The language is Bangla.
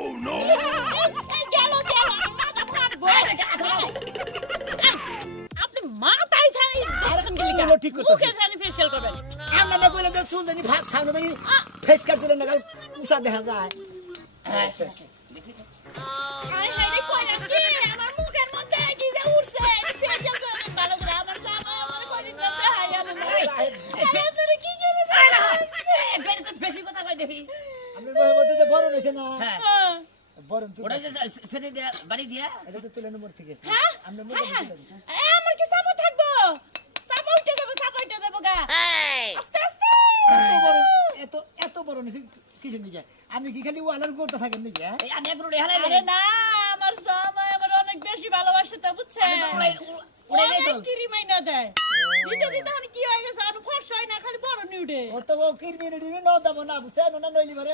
এই গেল মাথা ফাটবো আপনি মাথায় ছাড়ি দর্শন গিলিকা ঠিক করতেছি। মুখে জানি ফেশিয়াল করবেন আমরা না কইলে তো চুল জানি সামনে জানি ফেস কাটছিল না কাল উষা দেখা যায় হাই হাই রে কইলাম কি আমার মুখের মধ্যে কি যে উঠছে ফেশিয়াল করবেন ভালো করে আমার জামা আমার করি না হাই আমি আপনারা কি জানেন বেরে তো বেশি কথা কই দেখি আমরা বইয়ের মধ্যে তো বড় হইছে না হ্যাঁ বরণ তুলে ওটা যে সেটা দিয়া বাড়ি দিয়া এটা তো তুলে নম্বর থেকে হ্যাঁ আমরা হ্যাঁ মধ্যে হ্যাঁ আমার কি সাপো থাকবো সাপো উঠে দেবো গা আস্তে আস্তে এত এত বড় নিছে কিসের দিকে আপনি কি খালি ওয়ালার করতে থাকেন নাকি হ্যাঁ এই আমি একটু হেলাই আরে না আমার জামাই আমার অনেক বেশি ভালোবাসে তা বুঝছেন উড়াই অনেক কিরিমাই না দেয় দিতে দিতে আমি কি হয়ে গেছে আমি ফর্সা হয় না খালি বড় নিউডে ও তো ও কিরমিনে দিনে ন দাও না বুঝছেন না নইলি মারে